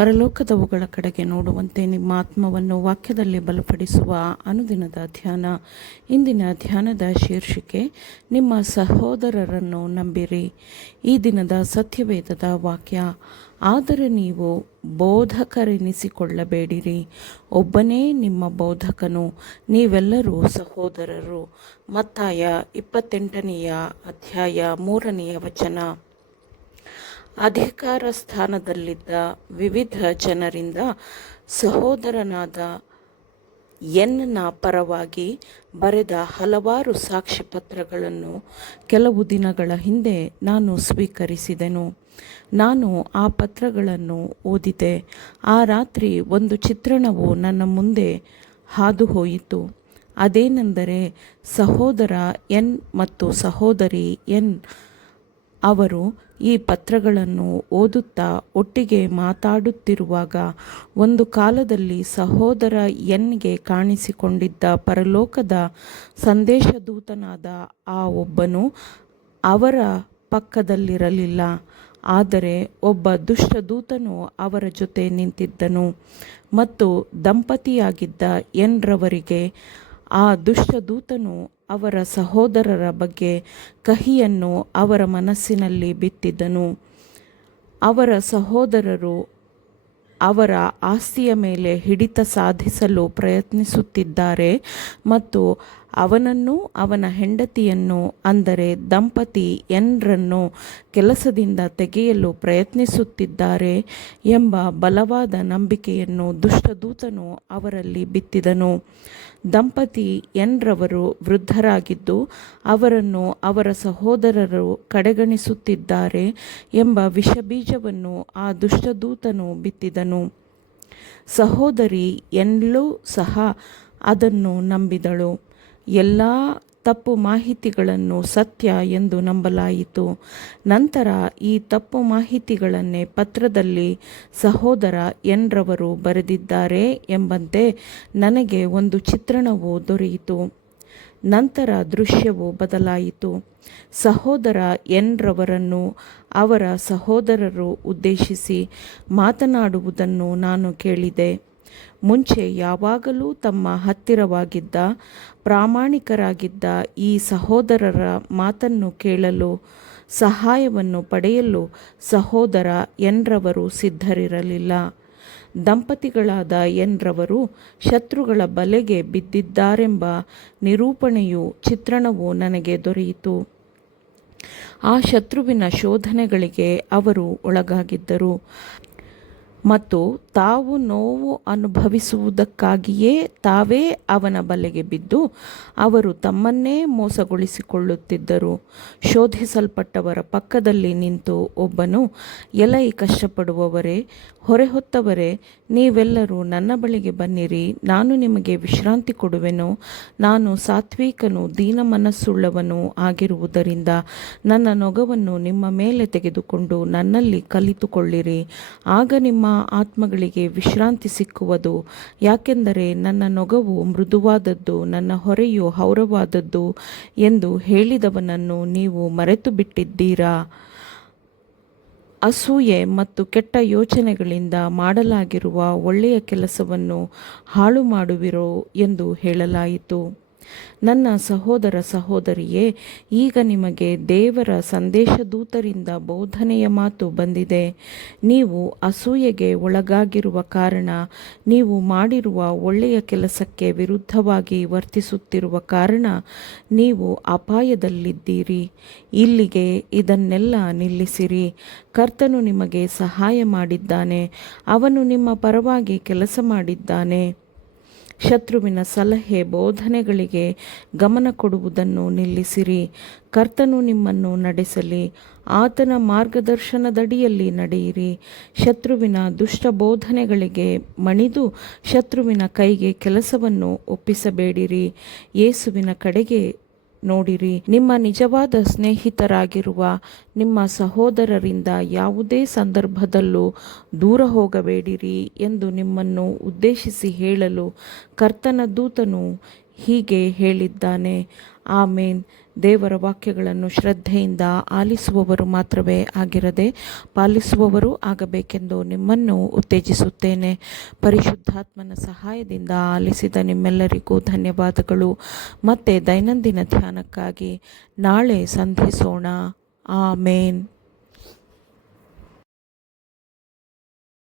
ಪರಲೋಕದವುಗಳ ಕಡೆಗೆ ನೋಡುವಂತೆ ನಿಮ್ಮ ಆತ್ಮವನ್ನು ವಾಕ್ಯದಲ್ಲಿ ಬಲಪಡಿಸುವ ಅನುದಿನದ ಧ್ಯಾನ. ಇಂದಿನ ಧ್ಯಾನದ ಶೀರ್ಷಿಕೆ, ನಿಮ್ಮ ಸಹೋದರರನ್ನು ನಂಬಿರಿ. ಈ ದಿನದ ಸತ್ಯವೇದದ ವಾಕ್ಯ, ಆದರೆ ನೀವು ಬೋಧಕರೆನಿಸಿಕೊಳ್ಳಬೇಡಿರಿ, ಒಬ್ಬನೇ ನಿಮ್ಮ ಬೋಧಕನು, ನೀವೆಲ್ಲರೂ ಸಹೋದರರು. ಮತ್ತಾಯ 28ನೇ ಅಧ್ಯಾಯ 3ನೇ ವಚನ. ಅಧಿಕಾರ ಸ್ಥಾನದಲ್ಲಿದ್ದ ವಿವಿಧ ಜನರಿಂದ ಸಹೋದರನಾದ ಎನ್ನ ಪರವಾಗಿ ಬರೆದ ಹಲವಾರು ಸಾಕ್ಷಿ ಪತ್ರಗಳನ್ನು ಕೆಲವು ದಿನಗಳ ಹಿಂದೆ ನಾನು ಸ್ವೀಕರಿಸಿದೆನು. ನಾನು ಆ ಪತ್ರಗಳನ್ನು ಓದಿದೆ. ಆ ರಾತ್ರಿ ಒಂದು ಚಿತ್ರಣವು ನನ್ನ ಮುಂದೆ ಹಾದು ಹೋಯಿತು. ಅದೇನೆಂದರೆ, ಸಹೋದರ ಎನ್ ಮತ್ತು ಸಹೋದರಿ ಎನ್ ಅವರು ಈ ಪತ್ರಗಳನ್ನು ಓದುತ್ತಾ ಒಟ್ಟಿಗೆ ಮಾತಾಡುತ್ತಿರುವಾಗ ಒಂದು ಕಾಲದಲ್ಲಿ ಸಹೋದರ ಎನ್ಗೆ ಕಾಣಿಸಿಕೊಂಡಿದ್ದ ಪರಲೋಕದ ಸಂದೇಶದೂತನಾದ ಆ ಒಬ್ಬನು ಅವರ ಪಕ್ಕದಲ್ಲಿರಲಿಲ್ಲ, ಆದರೆ ಒಬ್ಬ ದುಷ್ಟದೂತನು ಅವರ ಜೊತೆ ನಿಂತಿದ್ದನು. ಮತ್ತು ದಂಪತಿಯಾಗಿದ್ದ ಎನ್ರವರಿಗೆ ಆ ದುಷ್ಟದೂತನು ಅವರ ಸಹೋದರರ ಬಗ್ಗೆ ಕಹಿಯನ್ನು ಅವರ ಮನಸ್ಸಿನಲ್ಲಿ ಬಿತ್ತಿದ್ದನು. ಅವರ ಸಹೋದರರು ಅವರ ಆಸ್ತಿಯ ಮೇಲೆ ಹಿಡಿತ ಸಾಧಿಸಲು ಪ್ರಯತ್ನಿಸುತ್ತಿದ್ದಾರೆ ಮತ್ತು ಅವನನ್ನು ಅವನ ಹೆಂಡತಿಯನ್ನು, ಅಂದರೆ ದಂಪತಿ ಎನ್ರನ್ನು ಕೆಲಸದಿಂದ ತೆಗೆಯಲು ಪ್ರಯತ್ನಿಸುತ್ತಿದ್ದಾರೆ ಎಂಬ ಬಲವಾದ ನಂಬಿಕೆಯನ್ನು ದುಷ್ಟದೂತನು ಅವರಲ್ಲಿ ಬಿತ್ತಿದನು. ದಂಪತಿ ಎನ್ರವರು ವೃದ್ಧರಾಗಿದ್ದು ಅವರನ್ನು ಅವರ ಸಹೋದರರು ಕಡೆಗಣಿಸುತ್ತಿದ್ದಾರೆ ಎಂಬ ವಿಷಬೀಜವನ್ನು ಆ ದುಷ್ಟದೂತನು ಬಿತ್ತಿದನು. ಸಹೋದರಿ ಎನ್ಲೂ ಸಹ ಅದನ್ನು ನಂಬಿದಳು. ಎಲ್ಲ ತಪ್ಪು ಮಾಹಿತಿಗಳನ್ನು ಸತ್ಯ ಎಂದು ನಂಬಲಾಯಿತು. ನಂತರ ಈ ತಪ್ಪು ಮಾಹಿತಿಗಳನ್ನೇ ಪತ್ರದಲ್ಲಿ ಸಹೋದರ ಎನ್ರವರು ಬರೆದಿದ್ದಾರೆ ಎಂಬಂತೆ ನನಗೆ ಒಂದು ಚಿತ್ರಣವು ದೊರೆಯಿತು. ನಂತರ ದೃಶ್ಯವು ಬದಲಾಯಿತು. ಸಹೋದರ ಎನ್ರವರನ್ನು ಅವರ ಸಹೋದರರು ಉದ್ದೇಶಿಸಿ ಮಾತನಾಡುವುದನ್ನು ನಾನು ಕೇಳಿದೆ. ಮುಂಚೆ ಯಾವಾಗಲೂ ತಮ್ಮ ಹತ್ತಿರವಾಗಿದ್ದ ಪ್ರಾಮಾಣಿಕರಾಗಿದ್ದ ಈ ಸಹೋದರರ ಮಾತನ್ನು ಕೇಳಲು, ಸಹಾಯವನ್ನು ಪಡೆಯಲು ಸಹೋದರ ಎನ್ರವರು ಸಿದ್ಧರಿರಲಿಲ್ಲ. ದಂಪತಿಗಳಾದ ಎನ್ರವರು ಶತ್ರುಗಳ ಬಲೆಗೆ ಬಿದ್ದಿದ್ದಾರೆಂಬ ನಿರೂಪಣೆಯು ಚಿತ್ರಣವು ನನಗೆ ದೊರೆಯಿತು. ಆ ಶತ್ರುವಿನ ಶೋಧನೆಗಳಿಗೆ ಅವರು ಒಳಗಾಗಿದ್ದರು ಮತ್ತು ತಾವು ನೋವು ಅನುಭವಿಸುವುದಕ್ಕಾಗಿಯೇ ತಾವೇ ಅವನ ಬಲೆಗೆ ಬಿದ್ದು ಅವರು ತಮ್ಮನ್ನೇ ಮೋಸಗೊಳಿಸಿಕೊಳ್ಳುತ್ತಿದ್ದರು. ಶೋಧಿಸಲ್ಪಟ್ಟವರ ಪಕ್ಕದಲ್ಲಿ ನಿಂತು ಒಬ್ಬನು, ಎಲೈ ಕಷ್ಟಪಡುವವರೇ, ಹೊರೆಹೊತ್ತವರೇ, ನೀವೆಲ್ಲರೂ ನನ್ನ ಬಳಿಗೆ ಬನ್ನಿರಿ, ನಾನು ನಿಮಗೆ ವಿಶ್ರಾಂತಿ ಕೊಡುವೆನು. ನಾನು ಸಾತ್ವಿಕನೂ ದೀನ ಮನಸ್ಸುಳ್ಳವನೂ ಆಗಿರುವುದರಿಂದ ನನ್ನ ನೊಗವನ್ನು ನಿಮ್ಮ ಮೇಲೆ ತೆಗೆದುಕೊಂಡು ನನ್ನಲ್ಲಿ ಕಲಿತುಕೊಳ್ಳಿರಿ, ಆಗ ನಿಮ್ಮ ಆತ್ಮಗಳಿಗೆ ವಿಶ್ರಾಂತಿ ಸಿಕ್ಕುವುದು. ಯಾಕೆಂದರೆ ನನ್ನ ನೊಗವು ಮೃದುವಾದದ್ದು, ನನ್ನ ಹೊರೆಯು ಹೌರವಾದದ್ದು ಎಂದು ಹೇಳಿದವನನ್ನು ನೀವು ಮರೆತು ಬಿಟ್ಟಿದ್ದೀರಾ. ಅಸೂಯೆ ಮತ್ತು ಕೆಟ್ಟ ಯೋಚನೆಗಳಿಂದ ಮಾಡಲಾಗಿರುವ ಒಳ್ಳೆಯ ಕೆಲಸವನ್ನು ಹಾಳು ಮಾಡುವಿರೋ ಎಂದು ಹೇಳಲಾಯಿತು. ನನ್ನ ಸಹೋದರ ಸಹೋದರಿಯೇ, ಈಗ ನಿಮಗೆ ದೇವರ ಸಂದೇಶದೂತರಿಂದ ಬೋಧನೆಯ ಮಾತು ಬಂದಿದೆ. ನೀವು ಅಸೂಯೆಗೆ ಒಳಗಾಗಿರುವ ಕಾರಣ, ನೀವು ಮಾಡಿರುವ ಒಳ್ಳೆಯ ಕೆಲಸಕ್ಕೆ ವಿರುದ್ಧವಾಗಿ ವರ್ತಿಸುತ್ತಿರುವ ಕಾರಣ ನೀವು ಅಪಾಯದಲ್ಲಿದ್ದೀರಿ. ಇಲ್ಲಿಗೆ ಇದನ್ನೆಲ್ಲ ನಿಲ್ಲಿಸಿರಿ. ಕರ್ತನು ನಿಮಗೆ ಸಹಾಯ ಮಾಡಿದ್ದಾನೆ, ಅವನು ನಿಮ್ಮ ಪರವಾಗಿ ಕೆಲಸ ಮಾಡಿದ್ದಾನೆ. ಶತ್ರುವಿನ ಸಲಹೆ ಬೋಧನೆಗಳಿಗೆ ಗಮನ ಕೊಡುವುದನ್ನು ನಿಲ್ಲಿಸಿರಿ. ಕರ್ತನು ನಿಮ್ಮನ್ನು ನಡೆಸಲಿ, ಆತನ ಮಾರ್ಗದರ್ಶನದಡಿಯಲ್ಲಿ ನಡೆಯಿರಿ. ಶತ್ರುವಿನ ದುಷ್ಟ ಬೋಧನೆಗಳಿಗೆ ಮಣಿದು ಶತ್ರುವಿನ ಕೈಗೆ ಕೆಲಸವನ್ನು ಒಪ್ಪಿಸಬೇಡಿರಿ. ಯೇಸುವಿನ ಕಡೆಗೆ ನೋಡಿರಿ. ನಿಮ್ಮ ನಿಜವಾದ ಸ್ನೇಹಿತರಾಗಿರುವ ನಿಮ್ಮ ಸಹೋದರರಿಂದ ಯಾವುದೇ ಸಂದರ್ಭದಲ್ಲೂ ದೂರ ಹೋಗಬೇಡಿರಿ ಎಂದು ನಿಮ್ಮನ್ನು ಉದ್ದೇಶಿಸಿ ಹೇಳಲು ಕರ್ತನ ದೂತನು ಹೀಗೆ ಹೇಳಿದ್ದಾನೆ. ಆಮೇನ್. ದೇವರ ವಾಕ್ಯಗಳನ್ನು ಶ್ರದ್ಧೆಯಿಂದ ಆಲಿಸುವವರು ಮಾತ್ರವೇ ಆಗಿರದೆ ಪಾಲಿಸುವವರೂ ಆಗಬೇಕೆಂದು ನಿಮ್ಮನ್ನು ಉತ್ತೇಜಿಸುತ್ತೇನೆ. ಪರಿಶುದ್ಧಾತ್ಮನ ಸಹಾಯದಿಂದ ಆಲಿಸಿದ ನಿಮ್ಮೆಲ್ಲರಿಗೂ ಧನ್ಯವಾದಗಳು. ಮತ್ತೆ ದೈನಂದಿನ ಧ್ಯಾನಕ್ಕಾಗಿ ನಾಳೆ ಸಂಧಿಸೋಣ. ಆಮೇನ್.